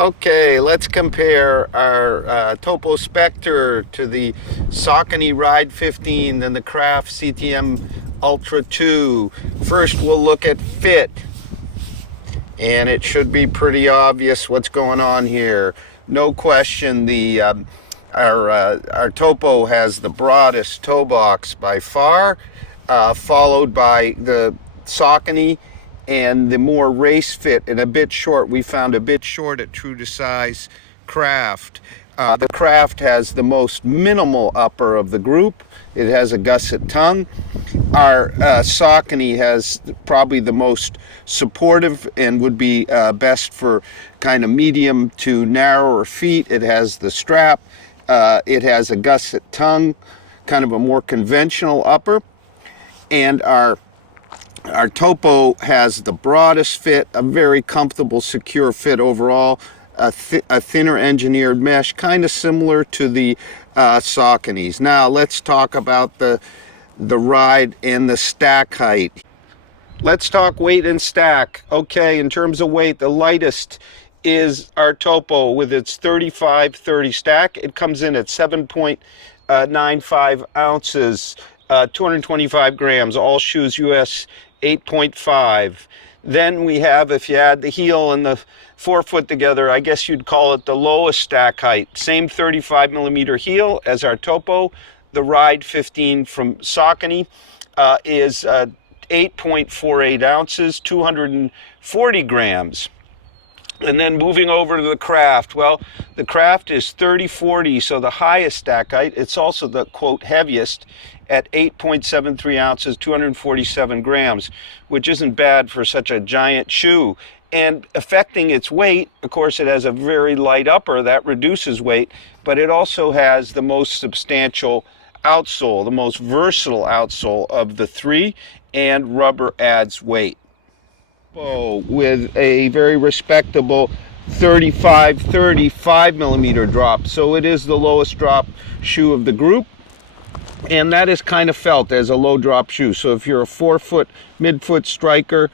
Okay, let's compare our Topo Specter to the Saucony Ride 15 and the Craft CTM Ultra 2. First, we'll look at fit, and it should be pretty obvious what's going on here. No question, our Topo has the broadest toe box by far, followed by the Saucony and the more race fit and a bit short. We found a bit short at true to size Craft. The Craft has the most minimal upper of the group. It has a gusset tongue. Our Saucony has probably the most supportive and would be best for kind of medium to narrower feet. It has the strap. It has a gusset tongue, kind of a more conventional upper. And our Topo has the broadest fit, a very comfortable, secure fit overall, a thinner engineered mesh, kind of similar to the Sauconys. Now let's talk about the ride and the stack height. Let's talk weight and stack. Okay, in terms of weight, the lightest is our Topo with its 35-30 stack. It comes in at 7.95 ounces, 225 grams, all shoes US 8.5. Then we have, if you add the heel and the forefoot together, I guess you'd call it the lowest stack height. Same 35 millimeter heel as our Topo. The Ride 15 from Saucony is 8.48 ounces, 240 grams. And then moving over to the Craft, well, the Craft is 30-40, so the highest stack height. It's also the, quote, heaviest at 8.73 ounces, 247 grams, which isn't bad for such a giant shoe. And affecting its weight, of course, it has a very light upper that reduces weight, but it also has the most substantial outsole, the most versatile outsole of the three, and rubber adds weight. With a very respectable 35 millimeter drop, so it is the lowest drop shoe of the group, and that is kind of felt as a low drop shoe. So if you're a forefoot, midfoot striker,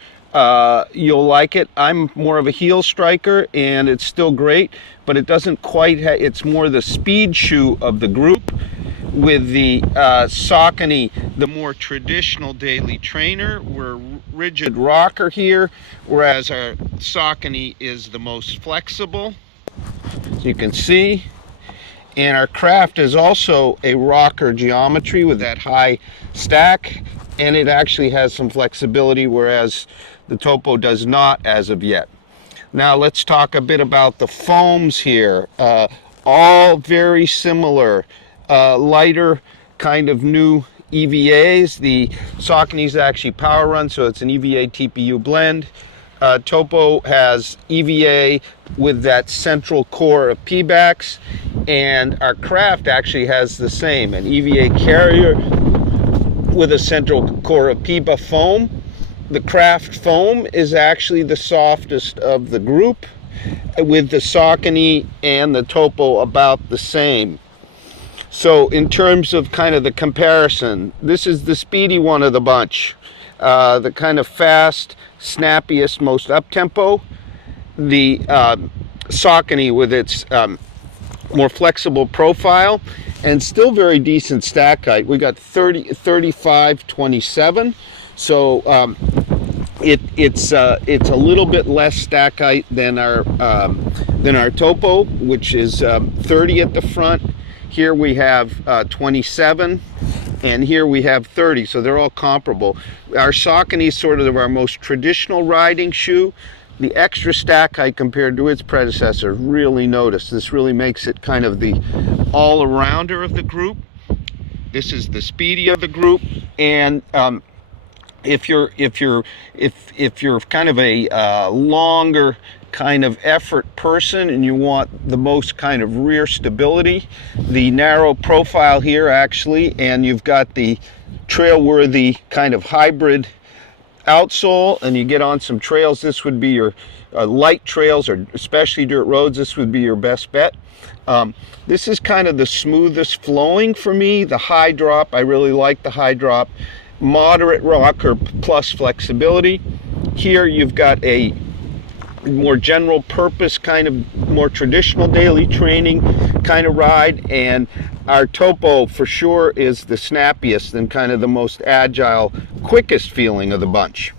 you'll like it. I'm more of a heel striker, and it's still great, but it doesn't quite it's more the speed shoe of the group, with the Saucony, the more traditional daily trainer. We're rigid rocker here, whereas our Saucony is the most flexible, as you can see. And our Craft is also a rocker geometry with that high stack, and it actually has some flexibility, whereas the Topo does not as of yet. Now let's talk a bit about the foams here. All very similar. Lighter kind of new EVAs. The Saucony is actually Power Run, so it's an EVA TPU blend. Topo has EVA with that central core of PEBA, and our Craft actually has the same, an EVA carrier with a central core of PEBA foam. The Craft foam is actually the softest of the group, with the Saucony and the Topo about the same. So in terms of kind of the comparison, this is the speedy one of the bunch, the kind of fast, snappiest, most up-tempo. The Saucony with its more flexible profile and still very decent stack height. We got 35-27, so it's a little bit less stack height than our Topo, which is 30 at the front. Here we have 27, and here we have 30, so they're all comparable. Our Saucony is sort of our most traditional riding shoe. The extra stack height compared to its predecessor, really noticed. This really makes it kind of the all-arounder of the group. This is the speedy of the group, and if you're kind of a longer kind of effort person and you want the most kind of rear stability, the narrow profile here actually, and you've got the trail-worthy kind of hybrid outsole, and you get on some trails, this would be your light trails, or especially dirt roads, this would be your best bet. This is kind of the smoothest flowing for me. The high drop, I really like the high drop. Moderate rocker plus flexibility. Here you've got a more general purpose, kind of more traditional daily training kind of ride. And our Topo for sure is the snappiest and kind of the most agile, quickest feeling of the bunch.